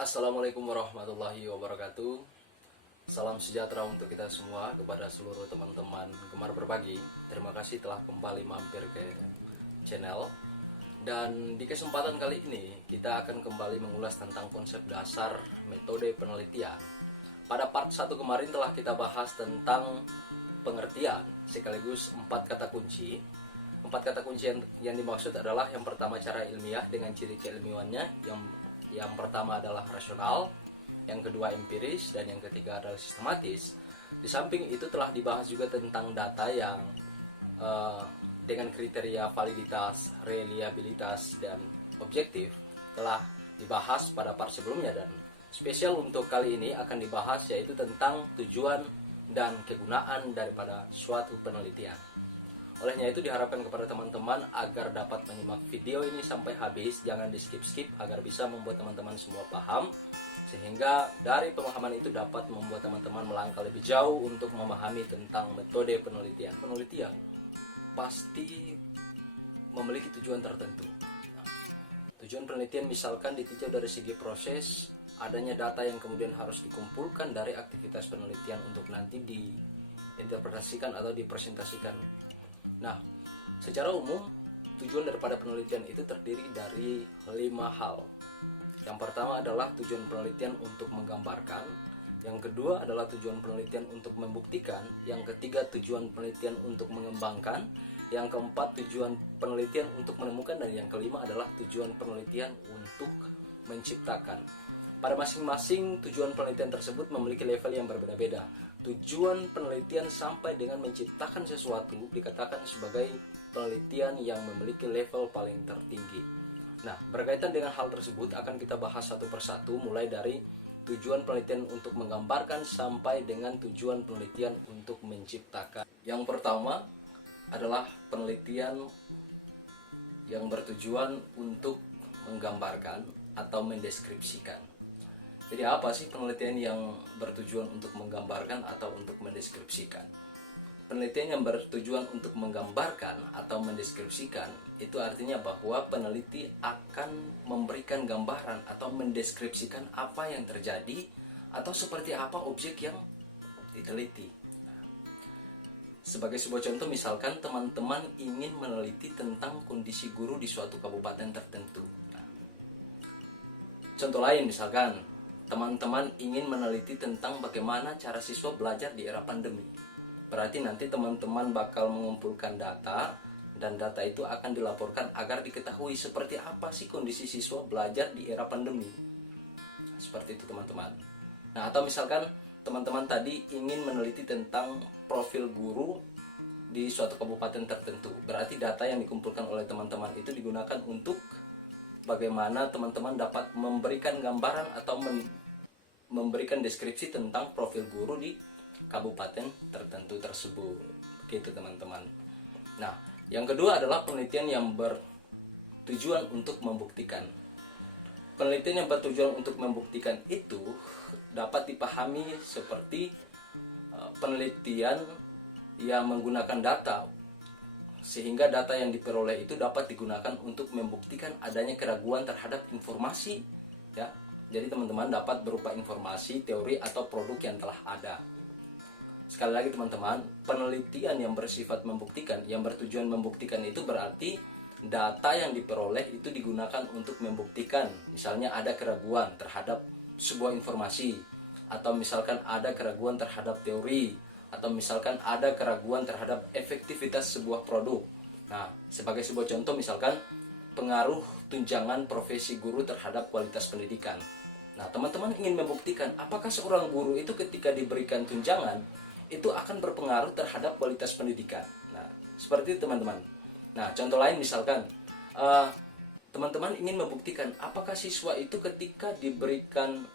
Assalamualaikum warahmatullahi wabarakatuh. Salam sejahtera untuk kita semua, kepada seluruh teman-teman gemar berbagi. Terima kasih telah kembali mampir ke channel. Dan di kesempatan kali ini kita akan kembali mengulas tentang konsep dasar metode penelitian. Pada part 1 kemarin telah kita bahas tentang pengertian sekaligus 4 kata kunci. 4 kata kunci yang dimaksud adalah yang pertama cara ilmiah dengan ciri keilmiahannya, yang pertama adalah rasional, yang kedua empiris, dan yang ketiga adalah sistematis. Di samping itu telah dibahas juga tentang data yang dengan kriteria validitas, reliabilitas, dan objektif telah dibahas pada part sebelumnya, dan spesial untuk kali ini akan dibahas yaitu tentang tujuan dan kegunaan daripada suatu penelitian. Olehnya itu diharapkan kepada teman-teman agar dapat menyimak video ini sampai habis, jangan di skip-skip agar bisa membuat teman-teman semua paham, sehingga dari pemahaman itu dapat membuat teman-teman melangkah lebih jauh untuk memahami tentang metode penelitian. Penelitian pasti memiliki tujuan tertentu. Tujuan penelitian misalkan ditinjau dari segi proses, adanya data yang kemudian harus dikumpulkan dari aktivitas penelitian untuk nanti diinterpretasikan atau dipresentasikan. Nah, secara umum tujuan daripada penelitian itu terdiri dari 5 hal. Yang pertama adalah tujuan penelitian untuk menggambarkan, yang kedua adalah tujuan penelitian untuk membuktikan, yang ketiga tujuan penelitian untuk mengembangkan, yang keempat tujuan penelitian untuk menemukan, dan yang kelima adalah tujuan penelitian untuk menciptakan. Pada masing-masing tujuan penelitian tersebut memiliki level yang berbeda-beda. Tujuan penelitian sampai dengan menciptakan sesuatu dikatakan sebagai penelitian yang memiliki level paling tertinggi. Nah, berkaitan dengan hal tersebut akan kita bahas satu persatu, mulai dari tujuan penelitian untuk menggambarkan sampai dengan tujuan penelitian untuk menciptakan. Yang pertama adalah penelitian yang bertujuan untuk menggambarkan atau mendeskripsikan. Jadi apa sih penelitian yang bertujuan untuk menggambarkan atau untuk mendeskripsikan? Penelitian yang bertujuan untuk menggambarkan atau mendeskripsikan itu artinya bahwa peneliti akan memberikan gambaran atau mendeskripsikan apa yang terjadi atau seperti apa objek yang diteliti. Sebagai sebuah contoh, misalkan teman-teman ingin meneliti tentang kondisi guru di suatu kabupaten tertentu. Contoh lain misalkan, teman-teman ingin meneliti tentang bagaimana cara siswa belajar di era pandemi. Berarti nanti teman-teman bakal mengumpulkan data, dan data itu akan dilaporkan agar diketahui seperti apa sih kondisi siswa belajar di era pandemi. Seperti itu teman-teman. Nah, atau misalkan teman-teman tadi ingin meneliti tentang profil guru di suatu kabupaten tertentu. Berarti data yang dikumpulkan oleh teman-teman itu digunakan untuk bagaimana teman-teman dapat memberikan gambaran atau memberikan deskripsi tentang profil guru di kabupaten tertentu tersebut. Begitu teman-teman. Nah, yang kedua adalah penelitian yang bertujuan untuk membuktikan. Penelitian yang bertujuan untuk membuktikan itu dapat dipahami seperti penelitian yang menggunakan data, sehingga data yang diperoleh itu dapat digunakan untuk membuktikan adanya keraguan terhadap informasi, ya. Jadi teman-teman dapat berupa informasi, teori, atau produk yang telah ada. Sekali lagi teman-teman, penelitian yang bersifat membuktikan, yang bertujuan membuktikan itu berarti data yang diperoleh itu digunakan untuk membuktikan. Misalnya ada keraguan terhadap sebuah informasi, atau misalkan ada keraguan terhadap teori, atau misalkan ada keraguan terhadap efektivitas sebuah produk. Nah, sebagai sebuah contoh misalkan pengaruh tunjangan profesi guru terhadap kualitas pendidikan. Nah, teman-teman ingin membuktikan apakah seorang guru itu ketika diberikan tunjangan itu akan berpengaruh terhadap kualitas pendidikan. Nah, seperti itu teman-teman. Nah, contoh lain misalkan teman-teman ingin membuktikan apakah siswa itu ketika diberikan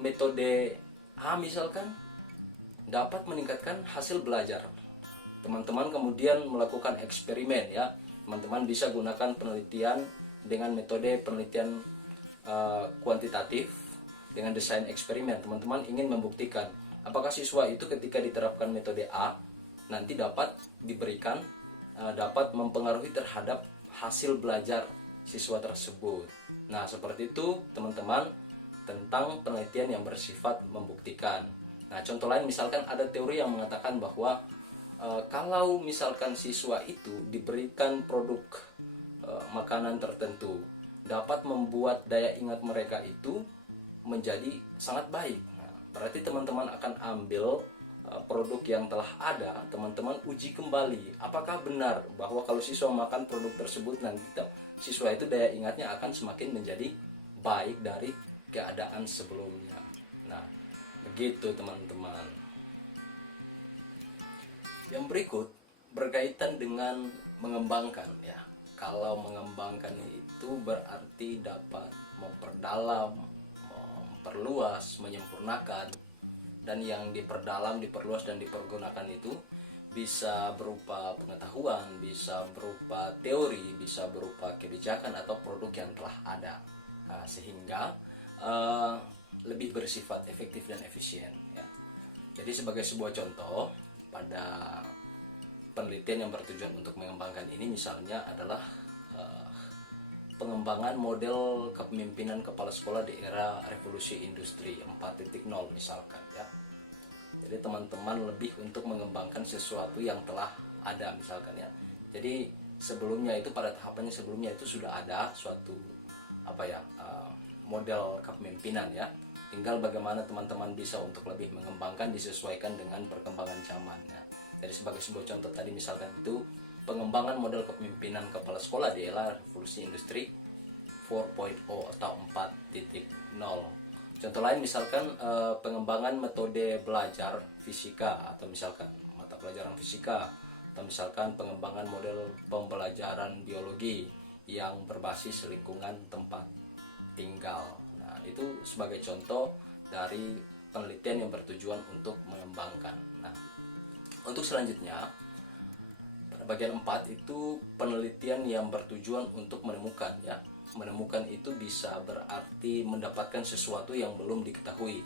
metode A misalkan dapat meningkatkan hasil belajar. Teman-teman kemudian melakukan eksperimen, ya. Teman-teman bisa gunakan penelitian dengan metode penelitian kuantitatif dengan desain eksperimen. Teman-teman ingin membuktikan apakah siswa itu ketika diterapkan metode A nanti dapat diberikan dapat mempengaruhi terhadap hasil belajar siswa tersebut. Nah, seperti itu teman-teman tentang penelitian yang bersifat membuktikan. Nah, contoh lain misalkan ada teori yang mengatakan bahwa kalau misalkan siswa itu diberikan produk makanan tertentu dapat membuat daya ingat mereka itu menjadi sangat baik. Nah, berarti teman-teman akan ambil produk yang telah ada, teman-teman uji kembali apakah benar bahwa kalau siswa makan produk tersebut nanti siswa itu daya ingatnya akan semakin menjadi baik dari keadaan sebelumnya. Nah, begitu teman-teman. Yang berikut berkaitan dengan mengembangkan ya. Kalau mengembangkan itu berarti dapat memperdalam, memperluas, menyempurnakan. Dan yang diperdalam, diperluas, dan dipergunakan itu bisa berupa pengetahuan, bisa berupa teori, bisa berupa kebijakan atau produk yang telah ada. Nah, sehingga lebih bersifat efektif dan efisien ya. Jadi sebagai sebuah contoh pada penelitian yang bertujuan untuk mengembangkan ini misalnya adalah pengembangan model kepemimpinan kepala sekolah di era revolusi industri 4.0 misalkan ya. Jadi teman-teman lebih untuk mengembangkan sesuatu yang telah ada misalkan ya. Jadi sebelumnya itu pada tahapannya sebelumnya itu sudah ada suatu model kepemimpinan ya. Tinggal bagaimana teman-teman bisa untuk lebih mengembangkan disesuaikan dengan perkembangan zaman ya. Jadi sebagai sebuah contoh tadi misalkan itu pengembangan model kepemimpinan kepala sekolah di era revolusi industri 4.0 atau 4.0. Contoh lain misalkan pengembangan metode belajar fisika atau misalkan mata pelajaran fisika atau misalkan pengembangan model pembelajaran biologi yang berbasis lingkungan tempat tinggal. Nah, itu sebagai contoh dari penelitian yang bertujuan untuk mengembangkan. Nah, untuk selanjutnya bagian 4 itu penelitian yang bertujuan untuk menemukan ya. Menemukan itu bisa berarti mendapatkan sesuatu yang belum diketahui.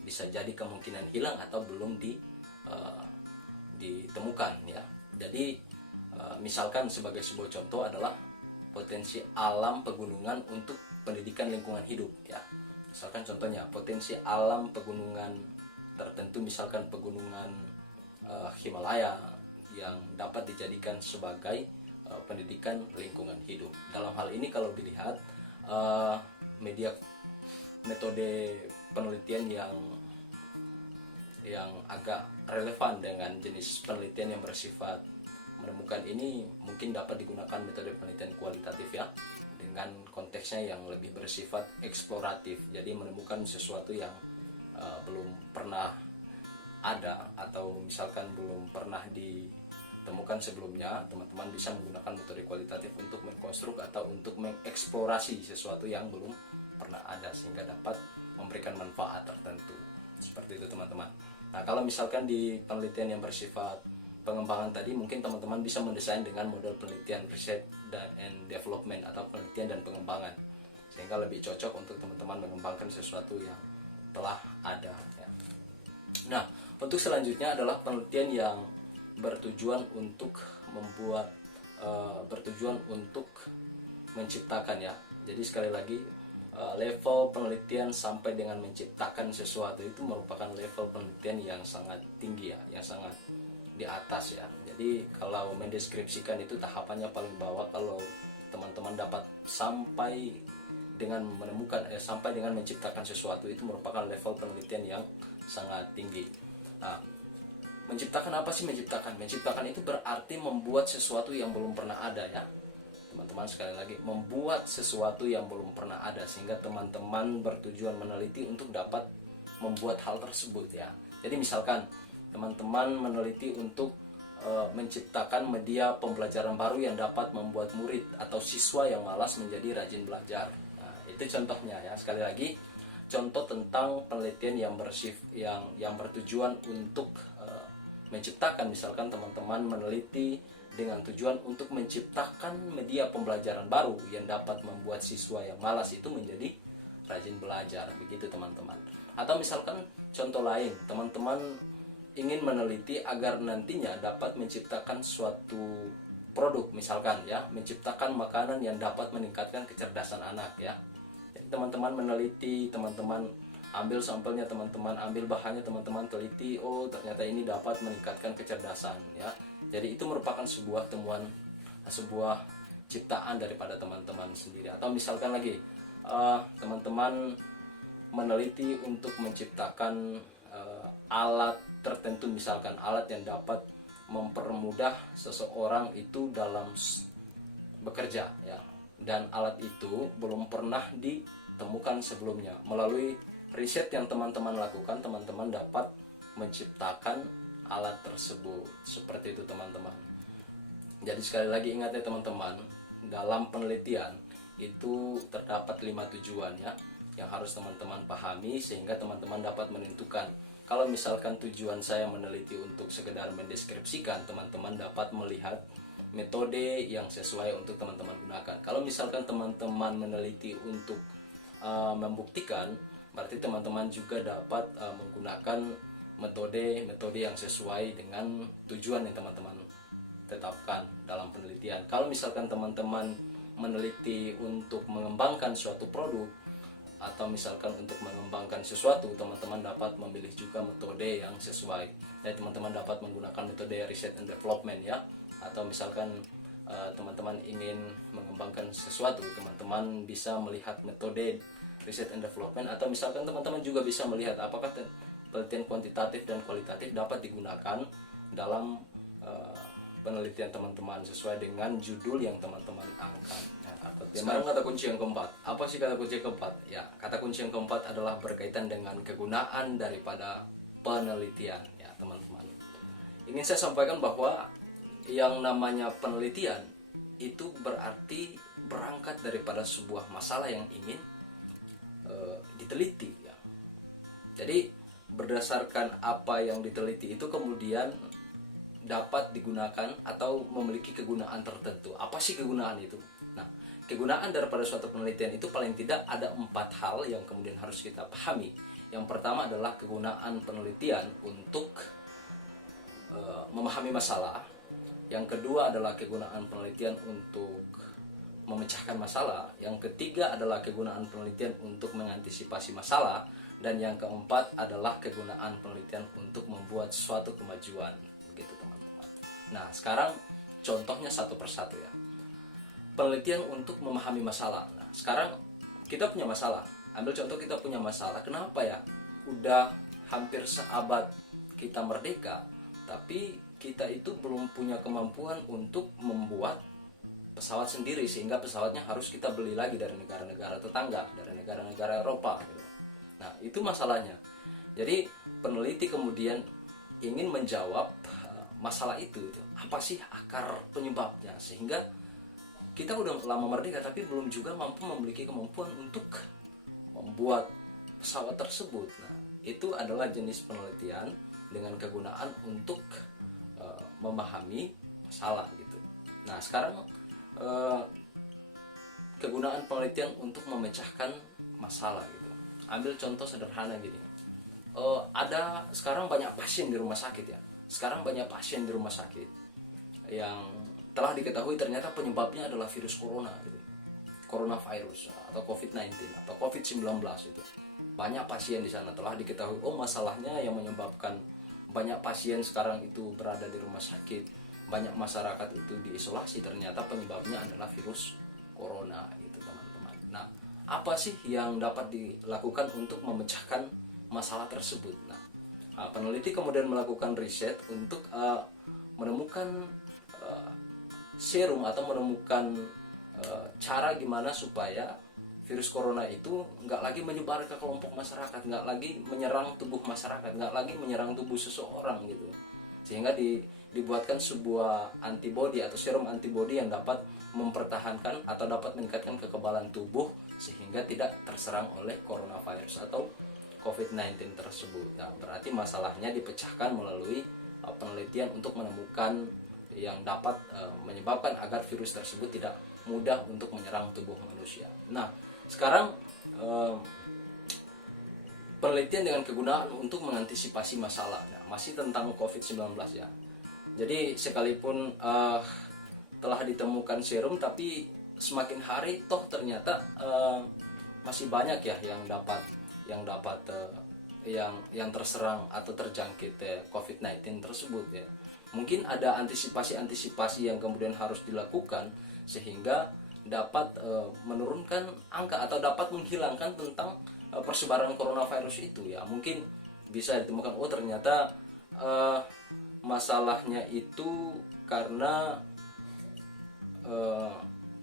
Bisa jadi kemungkinan hilang atau belum ditemukan ya. Jadi misalkan sebagai sebuah contoh adalah potensi alam pegunungan untuk pendidikan lingkungan hidup ya. Misalkan contohnya potensi alam pegunungan tertentu misalkan pegunungan Himalaya yang dapat dijadikan sebagai pendidikan lingkungan hidup. Dalam hal ini kalau dilihat metode penelitian yang agak relevan dengan jenis penelitian yang bersifat menemukan ini mungkin dapat digunakan metode penelitian kualitatif ya, dengan konteksnya yang lebih bersifat eksploratif. Jadi menemukan sesuatu yang belum pernah ada atau misalkan belum pernah ditemukan sebelumnya, teman-teman bisa menggunakan metode kualitatif untuk mengkonstruk atau untuk mengeksplorasi sesuatu yang belum pernah ada sehingga dapat memberikan manfaat tertentu. Seperti itu teman-teman. Nah, kalau misalkan di penelitian yang bersifat pengembangan tadi mungkin teman-teman bisa mendesain dengan model penelitian research and development atau penelitian dan pengembangan sehingga lebih cocok untuk teman-teman mengembangkan sesuatu yang telah ada ya. Nah, untuk selanjutnya adalah penelitian yang bertujuan untuk menciptakan ya. Jadi sekali lagi level penelitian sampai dengan menciptakan sesuatu itu merupakan level penelitian yang sangat tinggi ya, yang sangat di atas ya. Jadi kalau mendeskripsikan itu tahapannya paling bawah, kalau teman-teman dapat sampai dengan sampai dengan menciptakan sesuatu itu merupakan level penelitian yang sangat tinggi. Nah, menciptakan apa sih menciptakan? Menciptakan itu berarti membuat sesuatu yang belum pernah ada ya. Teman-teman sekali lagi, membuat sesuatu yang belum pernah ada sehingga teman-teman bertujuan meneliti untuk dapat membuat hal tersebut ya. Jadi misalkan teman-teman meneliti untuk menciptakan media pembelajaran baru yang dapat membuat murid atau siswa yang malas menjadi rajin belajar. Nah, itu contohnya ya. Sekali lagi, contoh tentang penelitian yang bertujuan untuk menciptakan, misalkan teman-teman meneliti dengan tujuan untuk menciptakan media pembelajaran baru yang dapat membuat siswa yang malas itu menjadi rajin belajar, begitu teman-teman. Atau misalkan contoh lain, teman-teman ingin meneliti agar nantinya dapat menciptakan suatu produk, misalkan ya, menciptakan makanan yang dapat meningkatkan kecerdasan anak ya. Jadi teman-teman meneliti, teman-teman ambil sampelnya, teman-teman ambil bahannya, teman-teman teliti, oh ternyata ini dapat meningkatkan kecerdasan ya. Jadi itu merupakan sebuah temuan, sebuah ciptaan daripada teman-teman sendiri. Atau misalkan lagi teman-teman meneliti untuk menciptakan alat tertentu, misalkan alat yang dapat mempermudah seseorang itu dalam bekerja ya, dan alat itu belum pernah ditemukan sebelumnya. Melalui riset yang teman-teman lakukan, teman-teman dapat menciptakan alat tersebut. Seperti itu teman-teman. Jadi sekali lagi ingat ya teman-teman, dalam penelitian itu terdapat 5 tujuan ya, yang harus teman-teman pahami sehingga teman-teman dapat menentukan. Kalau misalkan tujuan saya meneliti untuk sekedar mendeskripsikan, teman-teman dapat melihat metode yang sesuai untuk teman-teman gunakan. Kalau misalkan teman-teman meneliti untuk membuktikan, berarti teman-teman juga dapat menggunakan metode yang sesuai dengan tujuan yang teman-teman tetapkan dalam penelitian. Kalau misalkan teman-teman meneliti untuk mengembangkan suatu produk atau misalkan untuk mengembangkan sesuatu, teman-teman dapat memilih juga metode yang sesuai. Jadi teman-teman dapat menggunakan metode research and development ya. Atau misalkan teman-teman ingin mengembangkan sesuatu, teman-teman bisa melihat metode research and development. Atau misalkan teman-teman juga bisa melihat apakah penelitian kuantitatif dan kualitatif dapat digunakan dalam penelitian teman-teman sesuai dengan judul yang teman-teman angkat. Sekarang kata kunci yang keempat. Apa sih kata kunci yang keempat? Ya, kata kunci yang keempat adalah berkaitan dengan kegunaan daripada penelitian ya teman-teman. Ingin saya sampaikan bahwa yang namanya penelitian itu berarti berangkat daripada sebuah masalah yang ingin diteliti ya. Jadi berdasarkan apa yang diteliti itu kemudian dapat digunakan atau memiliki kegunaan tertentu. Apa sih kegunaan itu? Nah, kegunaan daripada suatu penelitian itu paling tidak ada 4 hal yang kemudian harus kita pahami. Yang pertama adalah kegunaan penelitian untuk memahami masalah. Yang kedua adalah kegunaan penelitian untuk memecahkan masalah. Yang ketiga adalah kegunaan penelitian untuk mengantisipasi masalah. Dan yang keempat adalah kegunaan penelitian untuk membuat suatu kemajuan. Begitu teman-teman. Nah sekarang contohnya satu persatu ya. Penelitian untuk memahami masalah. Nah sekarang kita punya masalah. Ambil contoh kita punya masalah. Kenapa ya? Udah hampir seabad kita merdeka, tapi kita itu belum punya kemampuan untuk membuat pesawat sendiri, sehingga pesawatnya harus kita beli lagi dari negara-negara tetangga, dari negara-negara Eropa gitu. Nah itu masalahnya. Jadi peneliti kemudian ingin menjawab masalah itu. Apa sih akar penyebabnya, sehingga kita udah lama merdeka tapi belum juga mampu memiliki kemampuan untuk membuat pesawat tersebut. Nah itu adalah jenis penelitian dengan kegunaan untuk memahami masalah gitu. Nah sekarang kegunaan penelitian untuk memecahkan masalah gitu. Ambil contoh sederhana gini. Ada sekarang banyak pasien di rumah sakit ya. Sekarang banyak pasien di rumah sakit yang telah diketahui ternyata penyebabnya adalah virus corona gitu. Coronavirus atau COVID-19 atau COVID-19 itu. Banyak pasien di sana telah diketahui, oh masalahnya yang menyebabkan banyak pasien sekarang itu berada di rumah sakit, banyak masyarakat itu diisolasi, ternyata penyebabnya adalah virus corona gitu teman-teman. Nah, apa sih yang dapat dilakukan untuk memecahkan masalah tersebut? Nah, peneliti kemudian melakukan riset untuk menemukan serum atau menemukan cara gimana supaya virus corona itu nggak lagi menyebar ke kelompok masyarakat, nggak lagi menyerang tubuh masyarakat, nggak lagi menyerang tubuh seseorang gitu. Sehingga dibuatkan sebuah antibodi atau serum antibodi yang dapat mempertahankan atau dapat meningkatkan kekebalan tubuh sehingga tidak terserang oleh coronavirus atau COVID-19 tersebut. Nah, berarti masalahnya dipecahkan melalui penelitian untuk menemukan yang dapat menyebabkan agar virus tersebut tidak mudah untuk menyerang tubuh manusia. Nah, sekarang penelitian dengan kegunaan untuk mengantisipasi masalah. Nah, masih tentang COVID-19 ya. Jadi sekalipun telah ditemukan serum, tapi semakin hari toh ternyata masih banyak ya yang dapat yang terserang atau terjangkit COVID-19 tersebut ya. Mungkin ada antisipasi yang kemudian harus dilakukan sehingga dapat menurunkan angka atau dapat menghilangkan tentang persebaran coronavirus itu ya. Mungkin bisa ditemukan ternyata masalahnya itu karena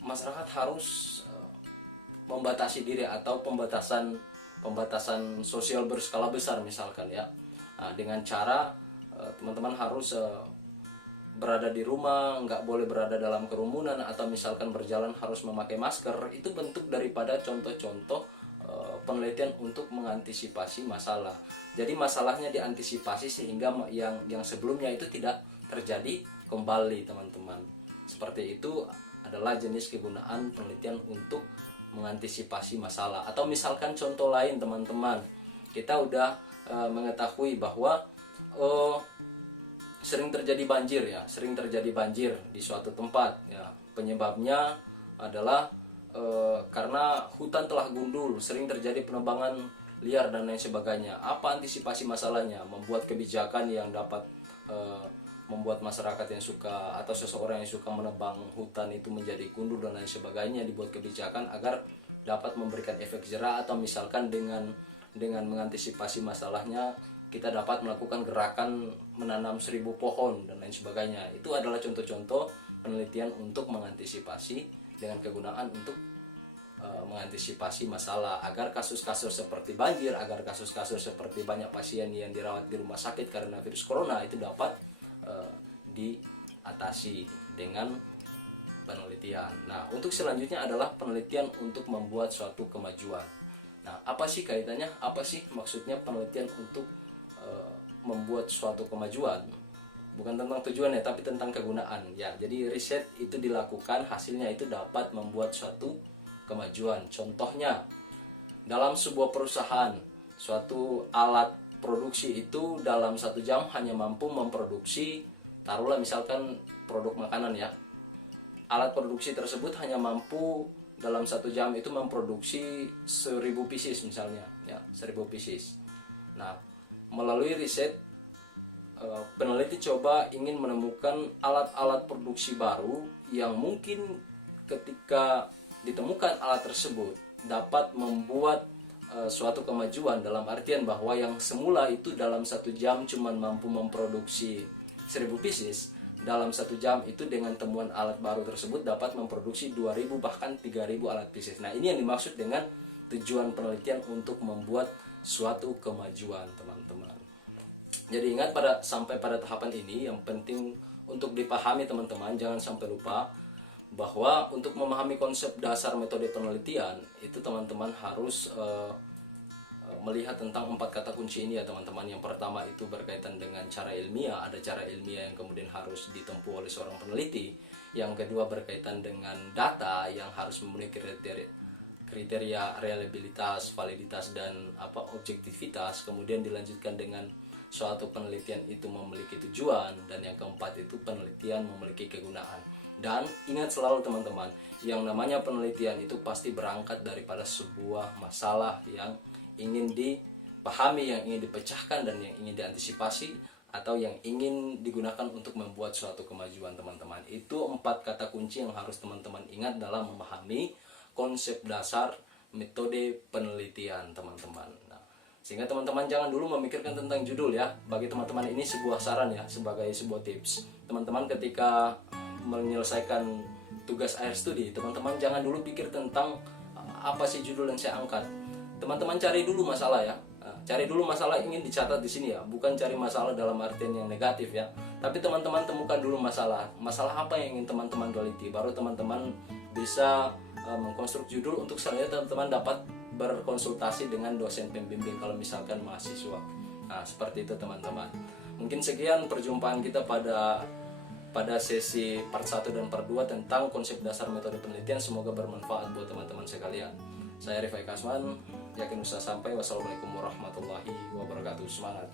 masyarakat harus membatasi diri atau pembatasan sosial berskala besar misalkan ya. Nah, dengan cara teman-teman harus berada di rumah, nggak boleh berada dalam kerumunan, atau misalkan berjalan harus memakai masker. Itu bentuk daripada contoh-contoh penelitian untuk mengantisipasi masalah. Jadi masalahnya diantisipasi sehingga yang sebelumnya itu tidak terjadi kembali, teman-teman. Seperti itu adalah jenis kegunaan penelitian untuk mengantisipasi masalah. Atau misalkan contoh lain, teman-teman, kita udah mengetahui bahwa sering terjadi banjir di suatu tempat ya. Penyebabnya adalah karena hutan telah gundul, sering terjadi penebangan liar dan lain sebagainya. Apa antisipasi masalahnya? Membuat kebijakan yang dapat membuat masyarakat yang suka atau seseorang yang suka menebang hutan itu menjadi gundul dan lain sebagainya, dibuat kebijakan agar dapat memberikan efek jera. Atau misalkan dengan mengantisipasi masalahnya, kita dapat melakukan gerakan menanam 1000 pohon dan lain sebagainya. Itu adalah contoh-contoh penelitian untuk mengantisipasi dengan kegunaan untuk mengantisipasi masalah agar kasus-kasus seperti banjir, agar kasus-kasus seperti banyak pasien yang dirawat di rumah sakit karena virus corona itu dapat diatasi dengan penelitian. Nah, untuk selanjutnya adalah penelitian untuk membuat suatu kemajuan. Nah, apa sih kaitannya? Apa sih maksudnya penelitian untuk membuat suatu kemajuan? Bukan tentang tujuannya, tapi tentang kegunaan. Ya, jadi riset itu dilakukan, hasilnya itu dapat membuat suatu kemajuan. Contohnya, dalam sebuah perusahaan, suatu alat produksi itu dalam 1 jam hanya mampu memproduksi, taruhlah misalkan produk makanan ya. Alat produksi tersebut hanya mampu dalam 1 jam itu memproduksi 1000 pieces misalnya ya, 1000 pieces. Nah, melalui riset peneliti coba ingin menemukan alat-alat produksi baru yang mungkin ketika ditemukan alat tersebut dapat membuat suatu kemajuan, dalam artian bahwa yang semula itu dalam 1 jam cuma mampu memproduksi 1000 pieces, dalam 1 jam itu dengan temuan alat baru tersebut dapat memproduksi 2000 bahkan 3000 alat pieces. Nah, ini yang dimaksud dengan tujuan penelitian untuk membuat suatu kemajuan, teman-teman. Jadi ingat sampai pada tahapan ini yang penting untuk dipahami, teman-teman, jangan sampai lupa bahwa untuk memahami konsep dasar metode penelitian itu teman-teman harus melihat tentang 4 kata kunci ini ya, teman-teman. Yang pertama itu berkaitan dengan cara ilmiah, ada cara ilmiah yang kemudian harus ditempuh oleh seorang peneliti. Yang kedua berkaitan dengan data yang harus memenuhi kriteria reliabilitas, validitas, dan objektivitas. Kemudian dilanjutkan dengan suatu penelitian itu memiliki tujuan, dan yang keempat itu penelitian memiliki kegunaan. Dan ingat selalu, teman-teman, yang namanya penelitian itu pasti berangkat daripada sebuah masalah yang ingin dipahami, yang ingin dipecahkan, dan yang ingin diantisipasi, atau yang ingin digunakan untuk membuat suatu kemajuan, teman-teman. Itu 4 kata kunci yang harus teman-teman ingat dalam memahami konsep dasar metode penelitian, teman-teman. Nah, sehingga teman-teman jangan dulu memikirkan tentang judul ya. Bagi teman-teman ini sebuah saran ya, sebagai sebuah tips. Teman-teman ketika menyelesaikan tugas akhir studi, teman-teman jangan dulu pikir tentang apa sih judul yang saya angkat. Teman-teman cari dulu masalah ya. Cari dulu masalah ingin dicatat di sini ya, bukan cari masalah dalam artian yang negatif ya. Tapi teman-teman temukan dulu masalah apa yang ingin teman-teman teliti, baru teman-teman bisa mengkonstruksi judul untuk selanjutnya teman-teman dapat berkonsultasi dengan dosen pembimbing kalau misalkan mahasiswa. Nah, seperti itu, teman-teman. Mungkin sekian perjumpaan kita pada sesi part 1 dan part 2 tentang konsep dasar metode penelitian. Semoga bermanfaat buat teman-teman sekalian. Saya Rifai Kasman, yakin bisa sampai. Wassalamualaikum warahmatullahi wabarakatuh. Semangat.